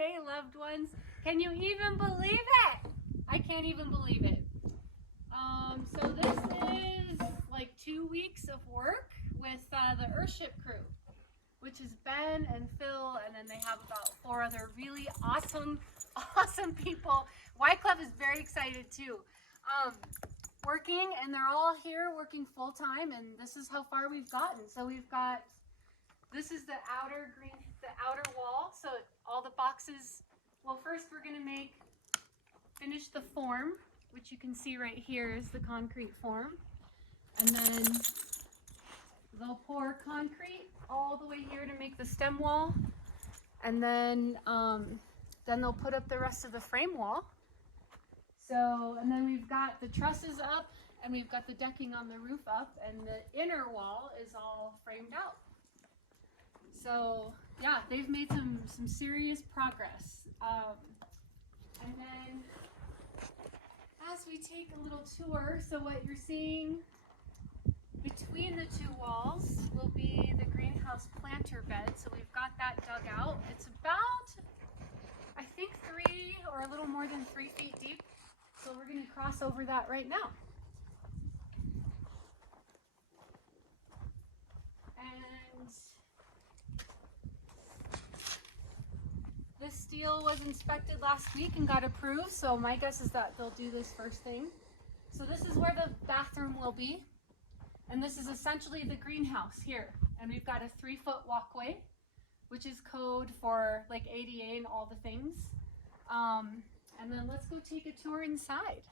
birthday, loved ones. Can you even believe it? I can't even believe it. So this is like 2 weeks of work with the Earthship crew, which is Ben and Phil, and then they have about 4 other really awesome people. Wyclef is very excited too. Working, and they're all here working full time, and this is how far we've gotten. So we've got, this is the outer wall, so all the boxes, well, first we're gonna finish the form, which you can see right here is the concrete form, and then they'll pour concrete all the way here to make the stem wall, and then they'll put up the rest of the frame wall. So, and then we've got the trusses up, and we've got the decking on the roof up, and the inner wall is all framed out. So yeah, they've made some serious progress. And then as we take a little tour, so what you're seeing between the 2 walls will be the greenhouse planter bed. So we've got that dug out. It's about, I think, 3 or a little more than 3 feet deep. So we're going to cross over that right now. And this steel was inspected last week and got approved, so my guess is that they'll do this first thing. So this is where the bathroom will be, and this is essentially the greenhouse here. And we've got a 3-foot walkway, which is code for like ADA and all the things. And then let's go take a tour inside.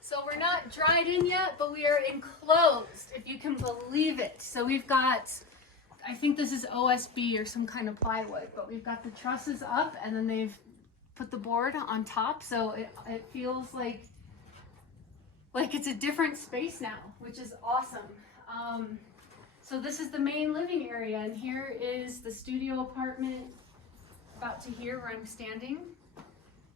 So we're not dried in yet, but we are enclosed, if you can believe it. So we've got, I think this is OSB or some kind of plywood, but we've got the trusses up, and then they've put the board on top. So it feels like it's a different space now, which is awesome. So this is the main living area, and here is the studio apartment about to here where I'm standing.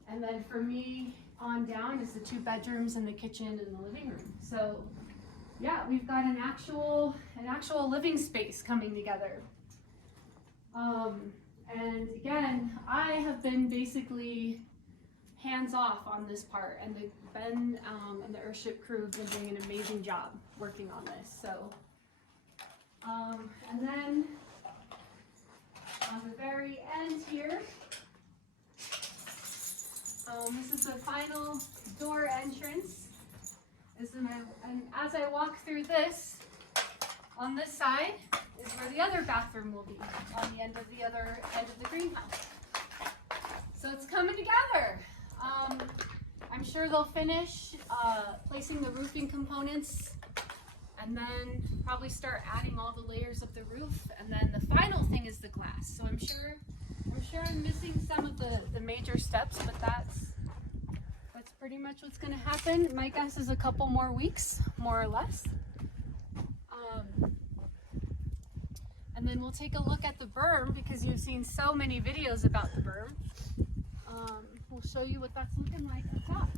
And then for me on down is the 2 bedrooms and the kitchen and the living room. So yeah, we've got an actual living space coming together. And again, I have been basically hands off on this part, and Ben and the Earthship crew have been doing an amazing job working on this. So, and then on the very end here, this is the final door entrance. And as I walk through this, on this side is where the other bathroom will be, on the end of the other end of the greenhouse. So it's coming together. I'm sure they'll finish placing the roofing components, and then probably start adding all the layers of the roof, and then the final thing is the glass. So I'm sure I'm missing some of the major steps, but that's pretty much what's going to happen. My guess is a couple more weeks, more or less. And then we'll take a look at the berm, because you've seen so many videos about the berm. We'll show you what that's looking like up top.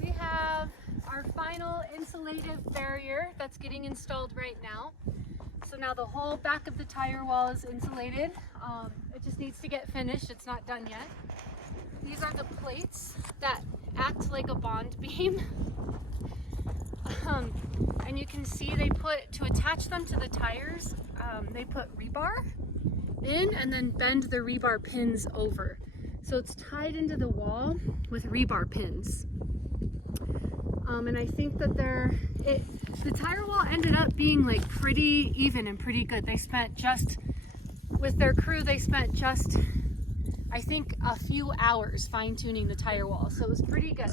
We have our final insulative barrier that's getting installed right now. So now the whole back of the tire wall is insulated. It just needs to get finished. It's not done yet. These are the plates that act like a bond beam. And you can see they to attach them to the tires, they put rebar in and then bend the rebar pins over. So it's tied into the wall with rebar pins. And I think that the tire wall ended up being like pretty even and pretty good. They spent with their crew, I think a few hours fine-tuning the tire wall, so it was pretty good.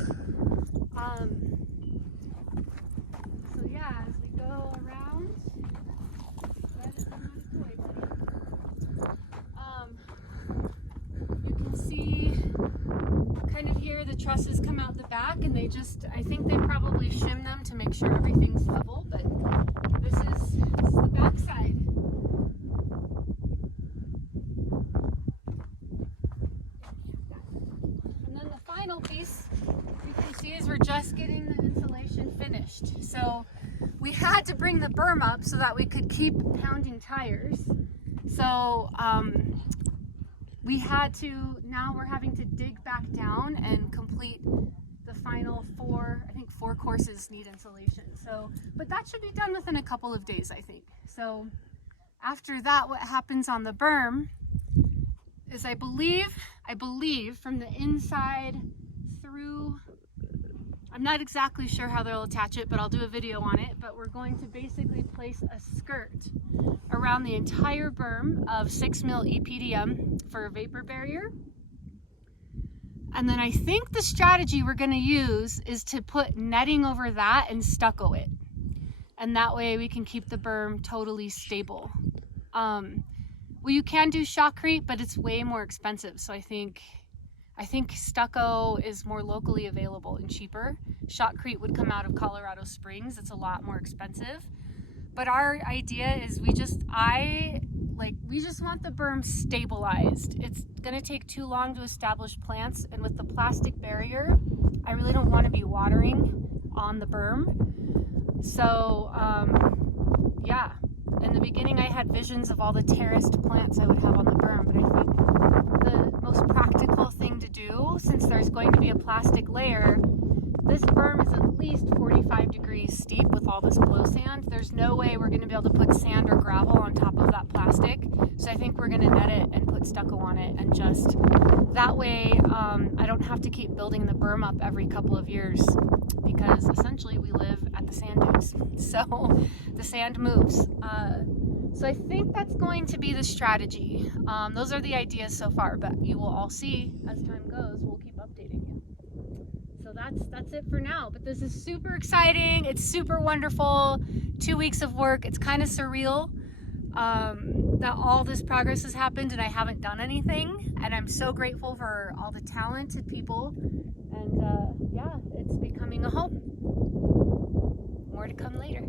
So yeah, as we go around, you can see kind of here the trusses come out the back, and they just, I think they probably shim them to make sure everything's level, but this is the back side. And then the final piece you can see is we're just getting the insulation finished. So we had to bring the berm up so that we could keep pounding tires. So we had to, now we're having to dig back down and complete the final I think four courses need insulation. So, but that should be done within a couple of days, I think. So after that, what happens on the berm is I believe from the inside through, I'm not exactly sure how they'll attach it, but I'll do a video on it. But we're going to basically place a skirt around the entire berm of 6 mil EPDM for a vapor barrier. And then I think the strategy we're going to use is to put netting over that and stucco it. And that way we can keep the berm totally stable. Well, you can do shotcrete, but it's way more expensive. So I think stucco is more locally available and cheaper. Shotcrete would come out of Colorado Springs. It's a lot more expensive. But our idea is we just want the berm stabilized. It's gonna take too long to establish plants, and with the plastic barrier, I really don't want to be watering on the berm. So yeah, in the beginning I had visions of all the terraced plants I would have on the berm, but I think the most practical thing to do, since there's going to be a plastic layer, this berm is at least 45 degrees steep with all this blow sand. There's no way we're going to be able to put sand or gravel on top of that plastic. So I think we're going to net it and put stucco on it, and just that way I don't have to keep building the berm up every couple of years, because essentially we live at the sand dunes. So the sand moves. So I think that's going to be the strategy. Those are the ideas so far, but you will all see as time goes. We'll keep updating you. So that's it for now, but this is super exciting. It's super wonderful. 2 weeks of work. It's kind of surreal that all this progress has happened and I haven't done anything, and I'm so grateful for all the talented people, and yeah, it's becoming a home. More to come later.